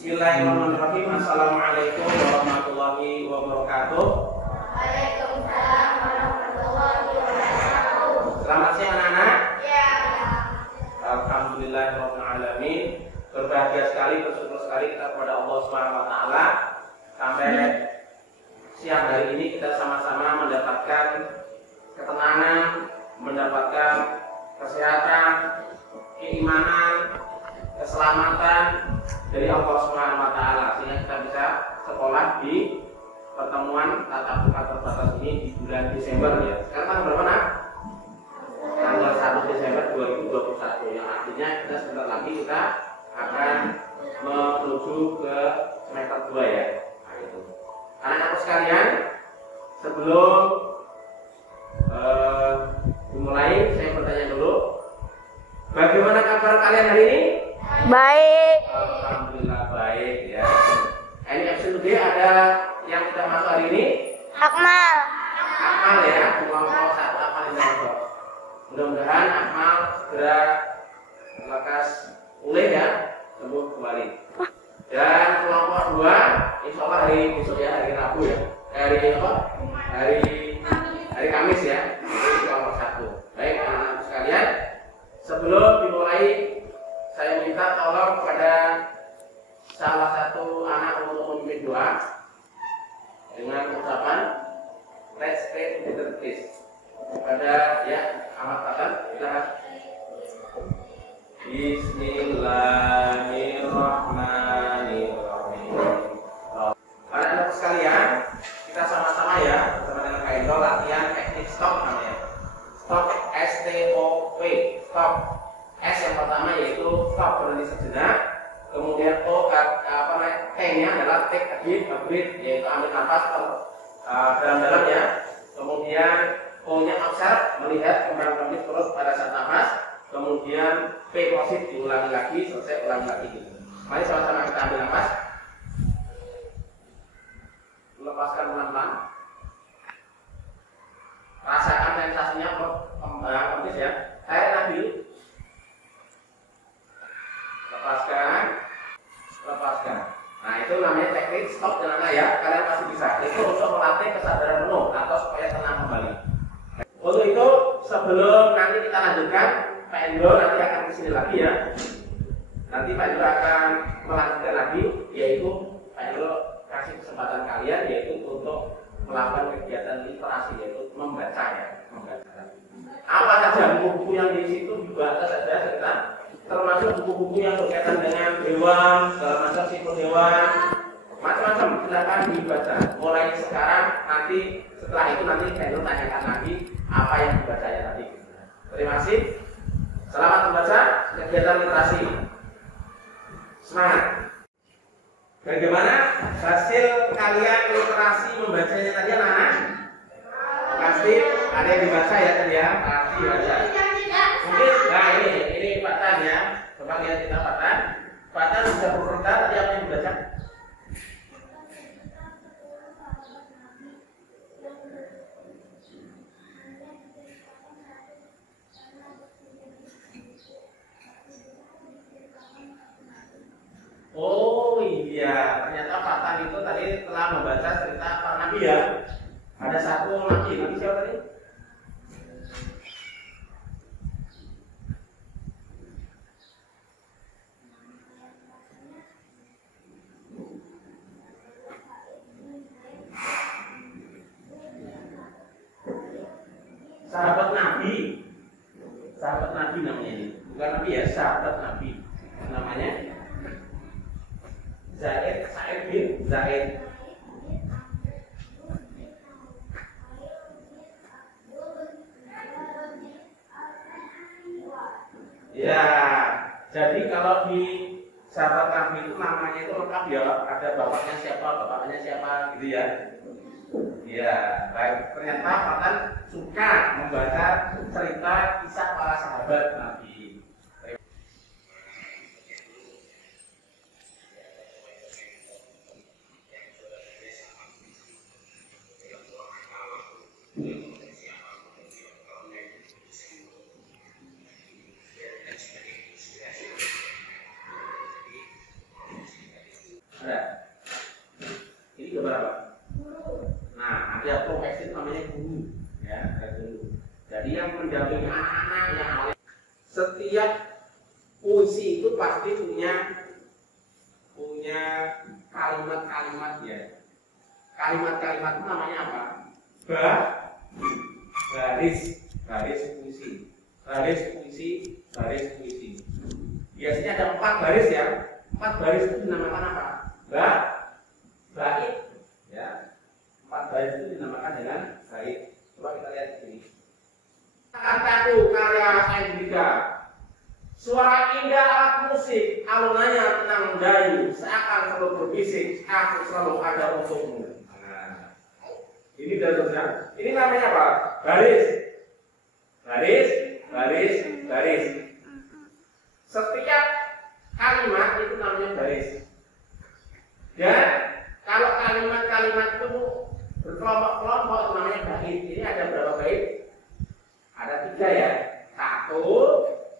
Bismillahirrahmanirrahim. Assalamualaikum warahmatullahi wabarakatuh. Waalaikumsalam warahmatullahi wabarakatuh. Selamat siang anak-anak. Ya. Alhamdulillahirrahmanirrahim. Berbahagia sekali, bersyukur sekali kita kepada Allah Subhanahu wa taala sampai siang hari ini kita sama-sama mendapatkan ketenangan, mendapatkan kesehatan, keimanan, keselamatan dari Allah Subhanahu wa taala sehingga kita bisa sekolah di pertemuan tatap muka terbatas ini di bulan Desember ya. Sekarang tanggal berapa nak? Tanggal 1 Desember 2021 yang artinya kita sebentar lagi kita akan menuju ke semester 2 ya. Nah, itu. Anak-anakku sekalian, sebelum dimulai saya bertanya dulu, bagaimana kabar kalian hari ini? Baik. Alhamdulillah baik ya. Ini episode ada yang kita masuk hari ini. Akmal. Akmal ya, kelompok 1 Akmal ini masuk. Mudah-mudahan Akmal segera lekas pulih ya, sembuh kembali. Dan kelompok 2 insya Allah hari besok ya, hari Rabu ya. Hari apa? Hari Kamis ya. Ini kelompok 1. Baik anak-anak sekalian, sebelum dimulai saya minta tolong kepada salah satu anak untuk memimpin doa dengan ucapan let's pray together please. Kepada ya Ahmad Fatan, silakan. Bismillahirrahmanirrahim. Anak-anak sekalian, kita sama-sama ya bersama dengan Kak Indro latihan teknik stop namanya. Stop, S-T-O-P, stop. S yang pertama yaitu stop, berhenti sejenak. Kemudian O T-nya adalah take a breath, yaitu ambil nafas dalam-dalam ya. Kemudian O-nya observe, melihat kembali terus pada saat nafas. Kemudian P close, diulangi lagi, selesai ulangi lagi gitu. Mari sama-sama kita ambil nafas. Lepaskan pelan-pelan. Rasakan sensasinya persis ya. Tarik lagi. Lepaskan. Nah itu namanya teknik stop dan ya. Kalian pasti bisa. Itu untuk melatih kesadaran penuh atau supaya tenang kembali. Untuk itu sebelum nanti kita lanjutkan, Pak Endro nanti akan kesini lagi ya. Nanti Pak Endro akan melanjutkan lagi, yaitu Pak Endro kasih kesempatan kalian yaitu untuk melakukan kegiatan literasi, yaitu membaca ya, membaca. Apa saja buku-buku yang di situ juga ada cerita, termasuk buku-buku yang berkaitan dengan hewan, segala macam sifat hewan, macam-macam silakan dibaca. Mulai sekarang, nanti setelah itu nanti saya tanyakan lagi apa yang dibacanya tadi. Terima kasih. Selamat membaca kegiatan literasi. Semangat. Bagaimana hasil kalian literasi membacanya tadi anak-anak? Pasti ada yang dibaca ya tadi ya, pasti dibaca. Mungkin, nah ini Pak Tan ya, coba lihat kita Pak Tan. Pak Tan sudah bercerita tadi apa yang dibaca? Oh iya, ternyata Pak Tan itu tadi telah membaca cerita para nabi ya. Ada satu nabi siapa tadi? Sahabat Nabi namanya ini, bukan Nabi ya, sahabat Nabi namanya Sa'id bin Zaid. Ya, jadi kalau di sahabat Nabi itu namanya itu lengkap ya, ada bapaknya siapa gitu ya. Ya, baik. Ternyata Fatan suka membaca cerita kisah para sahabat Nabi. gambar apa? Nah, ada profesi namanya guru, ya, ada guru. Jadi yang mendampingi anak-anak yang alim. Setiap puisi itu pasti punya kalimat-kalimat ya. Kalimat-kalimat itu namanya apa? Baris puisi. Baris puisi. Biasanya ada 4 baris ya. 4 baris itu dinamakan apa? Bait. Ya. 4 baris itu dinamakan dengan bait. Coba kita lihat di sini. Kataku karya Hendrika. Suara indah alat musik, alunannya tenang mendayu, seakan selalu berbisik, aku selalu ada untukmu. Nah, ini dasarnya. Ini namanya apa? Baris. Setiap kalimat itu namanya baris. Dan kalau kalimat-kalimat itu berkelompok-kelompok itu namanya bait. Ini ada berapa bait? Ada 3 ya. 1,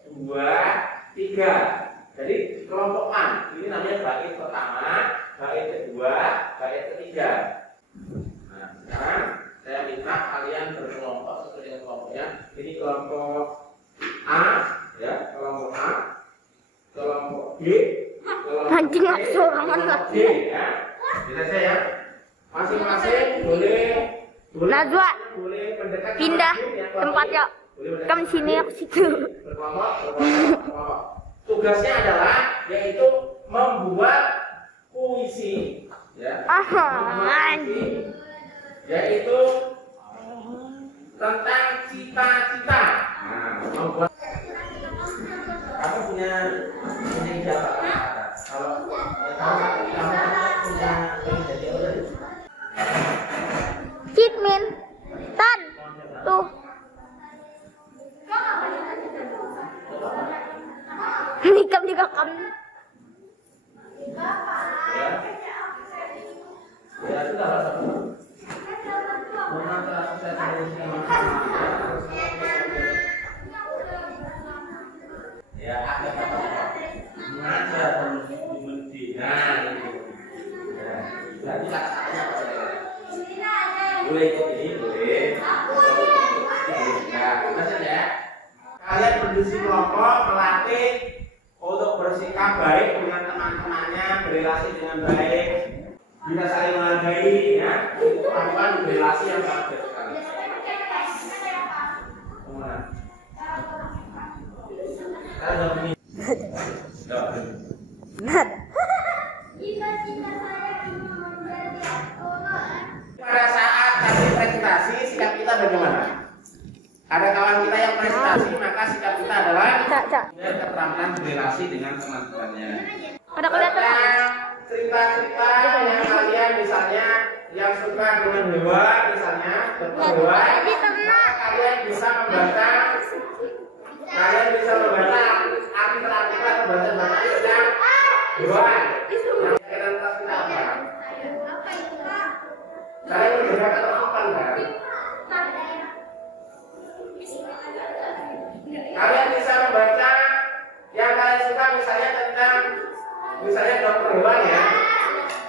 2, 3. Jadi dikelompokkan. Ini namanya bait pertama, bait kedua, bait ketiga. Nah, sekarang saya minta kalian berkelompok sesuai dengan kelompoknya. Ini kelompok A, ya, kelompok A, kelompok B, kelompok C, kelompok D, ya. Bisa saya ya. Masing-masing boleh Najwa mendekat pindah tempat ya. Kamu sini aku situ. berkelompok. Tugasnya adalah yaitu membuat puisi, ya. Membuat puisi, yaitu tentang cita-cita. Nah, membuat. Kamu punya ide apa? Kalau kamu punya jadi apa? Citmin. Tan. Tuh. Nikam juga kamu. Ya sudah ya ada mengajar mendidik. Nah, berarti kata-katanya boleh ikut ini boleh. Nah, maksudnya ya. Kalian berdiskusi kelompok melatih untuk bersikap baik dengan teman-temannya, berrelasi dengan baik, bisa saling menghargai, ya. Itu merupakan relasi yang sangat baik sekali. Pada saat kami presentasi, sikap kita bagaimana? Ada kawan kita yang presentasi, maka sikap kita adalah keterampilan berrelasi dengan teman-temannya. Ada kelihatan Cerita-cerita yang kalian misalnya yang suka dengan hewan, misalnya berhewan, maka kalian bisa membaca artikel atau baca-baca tentang hewan. Yang kalian kita apa? Kalian menggunakan apa enggak? Kalian bisa membaca yang kalian suka misalnya tentang dokter hewan ya,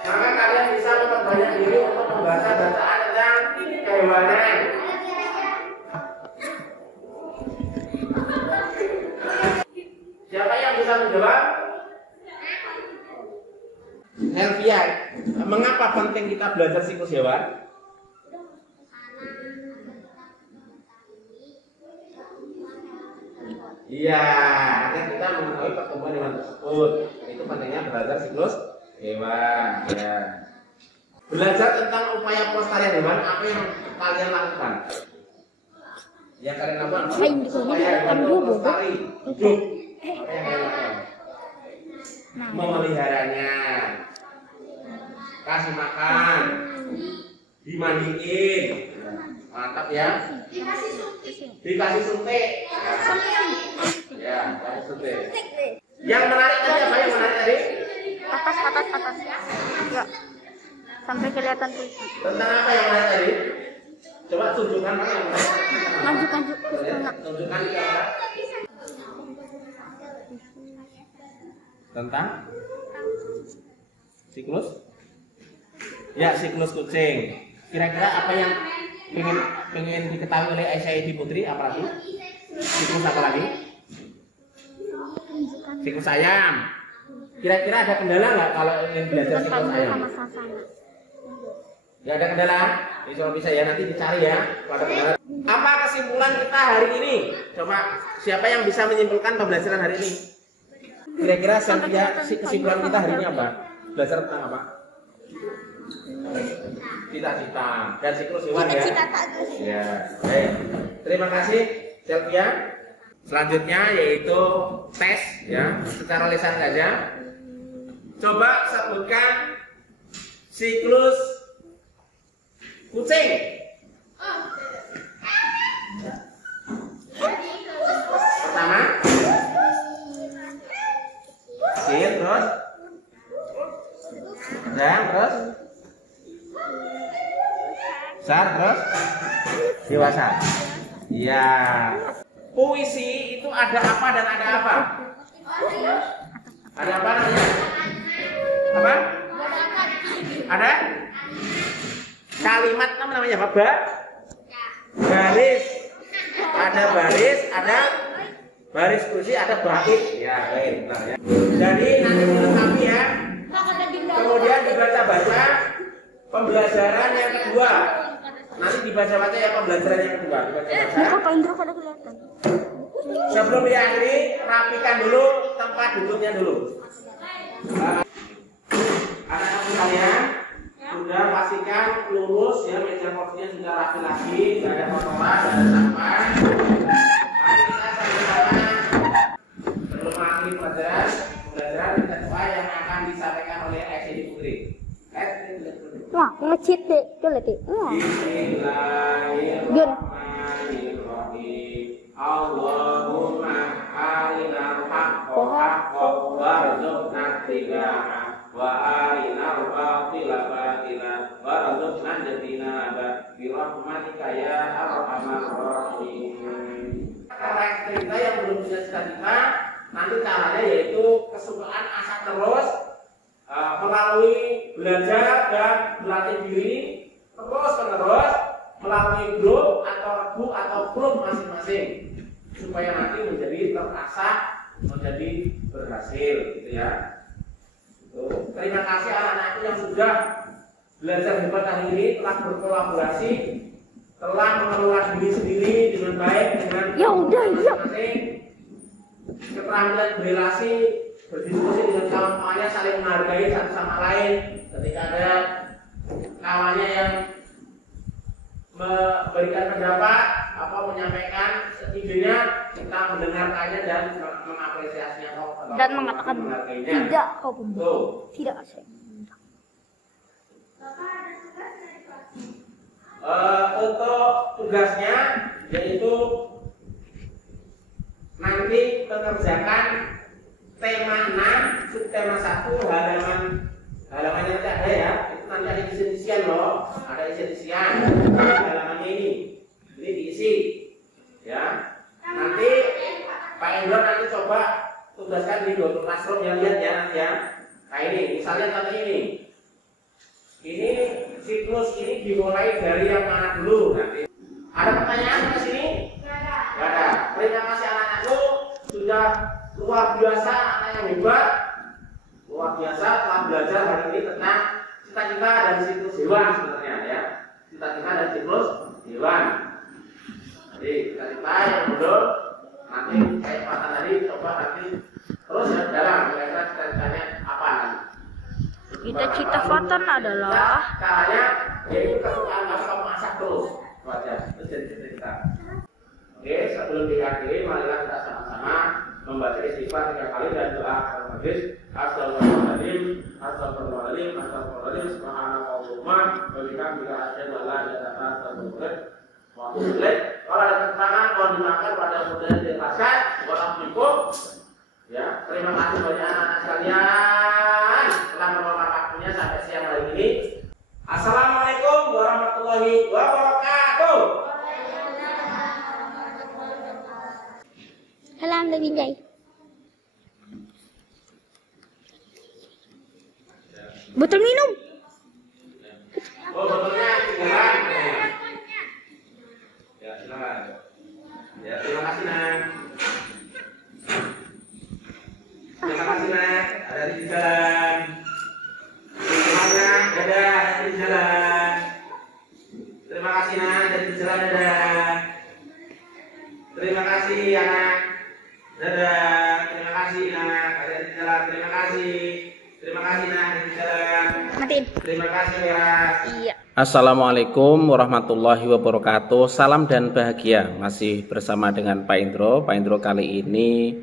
maka kalian bisa memperbanyak diri untuk membaca bacaan tentang kehewanan. Siapa yang bisa menjawab? Helvia, mengapa penting kita belajar siklus hewan? Iya, agar kita mengetahui pertumbuhan hewan tersebut. Itu pentingnya belajar siklus hewan. Ya. Belajar tentang upaya pelestarian hewan, apa yang kalian lakukan? Yang kalian lakukan upaya hewan pelestari hidup. Apa yang kalian lakukan? Memeliharanya, kasih makan, dimandiin, mantap ya. Dikasih suntik. Ya, kasih suntik. Yang menarik tadi apa yang menarik tadi? Atas. Ya. Sampai kelihatan tulisan. Tentang apa yang menarik tadi? Coba tunjukkan apa yang menarik. Maju. Tunjukkan di kamera. Tentang siklus Ya, siklus kucing. Kira-kira apa yang pengen diketahui oleh Aisyah Putri apa lagi? Siklus apa lagi? Siklus ayam. Kira-kira ada kendala nggak kalau ingin belajar siklus ayam? Nggak ada kendala? Ini cuma bisa ya, nanti dicari ya. Pada kendala. Apa kesimpulan kita hari ini? Coba siapa yang bisa menyimpulkan pembelajaran hari ini? Kira-kira kesimpulan kita hari ini apa? Belajar tentang apa? Cita-cita dan siklus hewan ya. Ya, baik. Terima kasih Sylvia. Selanjutnya yaitu tes ya, secara lisan saja. Coba sebutkan siklus kucing. Pertama, kecil, terus sedang, terus besar, terus dewasa. Iya. Puisi itu ada apa dan ada apa? Ada apa namanya? Apa? Ada? Kalimat apa namanya? Apa? Baris. Ada baris, ada baris puisi, ada bait. Ya, baik. Nah, ya. Jadi nanti dilengkapi ya. Kemudian dibaca-baca pembelajaran yang kedua. Nanti dibaca-baca ya pembelajaran yang kedua. Dibaca-baca. Sebelum diakhiri, rapikan dulu tempat duduknya dulu. Anak-anak sekalian, sudah pastikan lurus ya, meja kursinya sudah rapi lagi, tidak ada kotoran, tidak ada sampah. Mari kita sama-sama sebelum mengakhiri pembelajaran kita doa yang akan disampaikan oleh Aisyah Putri. Wah, ngecit deh, coba deh. Bismillahirrahmanirrahim. Allahumma arinal haqqa haqqan warzuqna ittiba'ah wa arinal batila batilan warzuqna ijtinaba bi rahmatika ya arhamar rahimin. Cara kita yang belum punya cita-cita, nanti caranya yaitu kesukaan asal terus melalui belajar dan berlatih diri terus menerus melalui grup atau regu atau klub masing-masing supaya nanti menjadi terasah, menjadi berhasil gitu ya. Terima kasih anak-anakku yang sudah belajar hebat hari ini, telah berkolaborasi, telah mengelola diri sendiri dengan baik dengan masing-masing, keterampilan berrelasi, berdiskusi dengan kawan-kawannya, saling menghargai satu sama lain. Ketika ada kawannya yang memberikan pendapat apa menyampaikan idenya, kita mendengarkannya dan mengapresiasinya dan mengatakan tidak kau pembohong, tidak saya. Untuk tugasnya yaitu nanti mengerjakan tema 6 subtema 1 halamannya nanti ada ya, itu nanti ada isi-isian loh, ada isi-isian halamannya ini diisi ya. Nanti Pak Endro nanti coba tugaskan di Google Classroom ya, lihat ya nanti ya. Nah ini misalnya tadi ini siklus ini dimulai dari yang mana dulu nanti. Ada pertanyaan di sini? Tidak ada. Terima kasih anak-anakku, sudah luar biasa, anak yang hebat, luar biasa telah belajar hari ini tentang cita-cita dan siklus hewan sebenarnya ya. Cita-cita dan siklus hewan. Jadi cita-cita yang betul nanti kayak Pak tadi coba nanti terus ya dalam kira-kira cita-citanya apa nanti. Cita-cita Fatan adalah caranya yaitu kesukaan kamu masak terus wajah itu jadi cita-cita. Oke, sebelum diakhiri marilah kita sama-sama membaca istighfar 3 kali dan doa al-Hadis. Astagfirullahaladzim, astagfirullahaladzim, astagfirullahaladzim, subhanallahumma wa bihamdika asyhadu an la ilaha illa anta astaghfiruka wa atubu ilaik. Kalau ada kekurangan mohon dimaafkan pada mudah dijelaskan. Wassalamualaikum. Ya, terima kasih banyak anak-anak sekalian telah meluangkan waktunya sampai siang hari ini. Assalamualaikum warahmatullahi wabarakatuh. Salam dari Binjai. Botol minum. botolnya ketinggalan. Ya, silakan. Ya, terima kasih, Nak. Terima kasih, Nak. Ada di jalan. Terima kasih, Nak. Dadah, ada di jalan. Terima kasih, Nak. Ada di jalan, dadah. Terima kasih, anak. Dadah. Terima kasih, Nak. Ada di jalan. Terima kasih. Terima kasih, Nak. Ada di jalan. Matiin. Terima kasih, Miras. Iya. Assalamualaikum warahmatullahi wabarakatuh. Salam dan bahagia. Masih bersama dengan Pak Indro. Pak Indro kali ini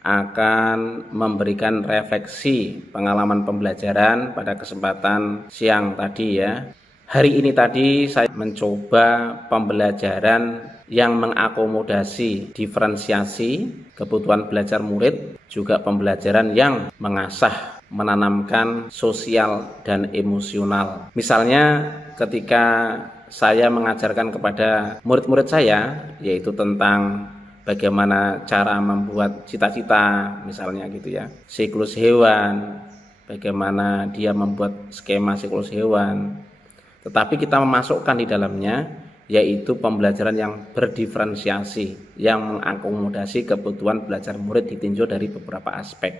akan memberikan refleksi pengalaman pembelajaran pada kesempatan siang tadi ya. Hari ini tadi saya mencoba pembelajaran yang mengakomodasi diferensiasi kebutuhan belajar murid, juga pembelajaran yang mengasah, menanamkan sosial dan emosional. Misalnya ketika saya mengajarkan kepada murid-murid saya, yaitu tentang bagaimana cara membuat cita-cita, misalnya gitu ya, siklus hewan, bagaimana dia membuat skema siklus hewan, tetapi kita memasukkan di dalamnya yaitu pembelajaran yang berdiferensiasi, yang mengakomodasi kebutuhan belajar murid ditinjau dari beberapa aspek.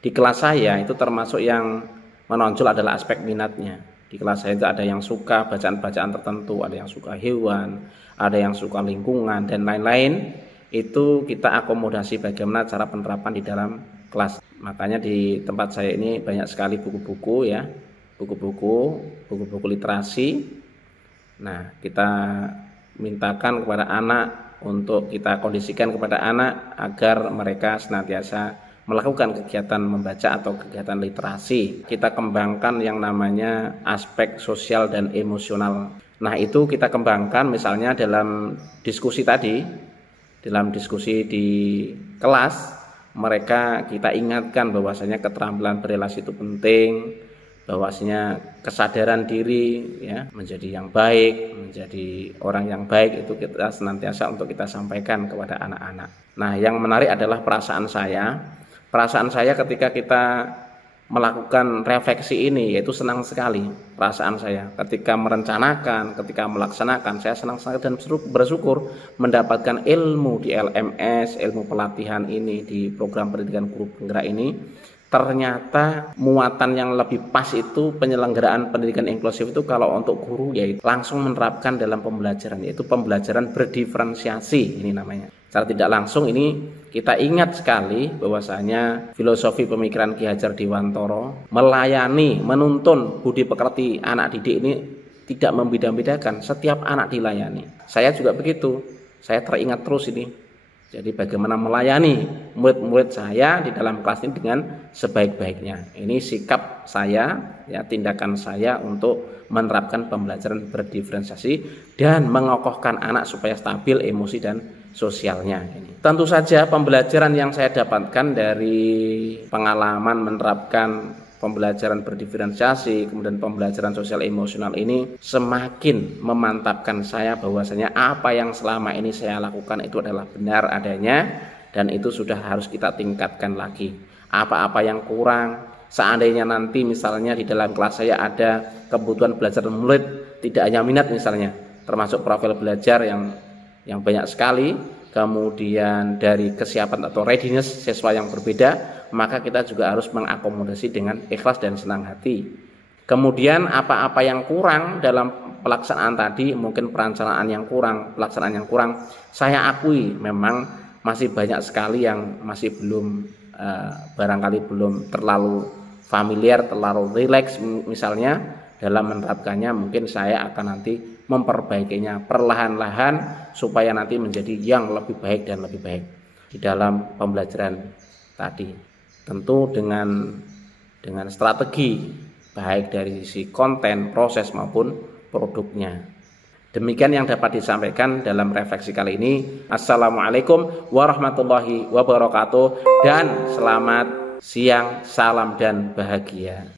Di kelas saya itu termasuk yang menonjol adalah aspek minatnya. Di kelas saya itu ada yang suka bacaan-bacaan tertentu, ada yang suka hewan, ada yang suka lingkungan, dan lain-lain. Itu kita akomodasi bagaimana cara penerapan di dalam kelas. Makanya di tempat saya ini banyak sekali buku-buku ya, buku-buku literasi. Nah, kita mintakan kepada anak untuk kita kondisikan kepada anak agar mereka senantiasa melakukan kegiatan membaca atau kegiatan literasi. Kita kembangkan yang namanya aspek sosial dan emosional. Nah, itu kita kembangkan misalnya dalam diskusi tadi, dalam diskusi di kelas, mereka kita ingatkan bahwasanya keterampilan berelasi itu penting, bahwasanya kesadaran diri ya, menjadi yang baik, menjadi orang yang baik itu kita senantiasa untuk kita sampaikan kepada anak-anak. Nah, yang menarik adalah perasaan saya ketika kita melakukan refleksi ini, yaitu senang sekali perasaan saya ketika merencanakan, ketika melaksanakan. Saya senang sekali dan bersyukur mendapatkan ilmu di LMS, ilmu pelatihan ini di program pendidikan guru penggerak ini. Ternyata muatan yang lebih pas itu penyelenggaraan pendidikan inklusif itu kalau untuk guru yaitu langsung menerapkan dalam pembelajaran, yaitu pembelajaran berdiferensiasi ini namanya. Secara tidak langsung ini kita ingat sekali bahwasanya filosofi pemikiran Ki Hajar Dewantara melayani, menuntun budi pekerti anak didik ini tidak membeda-bedakan, setiap anak dilayani. Saya juga begitu, saya teringat terus ini. Jadi bagaimana melayani murid-murid saya di dalam kelas ini dengan sebaik-baiknya. Ini sikap saya, ya, tindakan saya untuk menerapkan pembelajaran berdiferensiasi dan mengokohkan anak supaya stabil emosi dan sosialnya. Ini tentu saja pembelajaran yang saya dapatkan dari pengalaman menerapkan pembelajaran berdiferensiasi, kemudian pembelajaran sosial emosional ini semakin memantapkan saya bahwasanya apa yang selama ini saya lakukan itu adalah benar adanya dan itu sudah harus kita tingkatkan lagi. Apa-apa yang kurang, seandainya nanti misalnya di dalam kelas saya ada kebutuhan belajar murid tidak hanya minat misalnya, termasuk profil belajar yang banyak sekali, kemudian dari kesiapan atau readiness siswa yang berbeda, maka kita juga harus mengakomodasi dengan ikhlas dan senang hati. Kemudian apa-apa yang kurang dalam pelaksanaan tadi, mungkin perencanaan yang kurang, pelaksanaan yang kurang, saya akui memang masih banyak sekali yang masih belum barangkali belum terlalu familiar, terlalu rileks misalnya dalam menerapkannya. Mungkin saya akan nanti memperbaikinya perlahan-lahan supaya nanti menjadi yang lebih baik dan lebih baik di dalam pembelajaran tadi. Tentu dengan strategi baik dari sisi konten, proses maupun produknya. Demikian yang dapat disampaikan dalam refleksi kali ini. Assalamualaikum warahmatullahi wabarakatuh dan selamat siang, salam dan bahagia.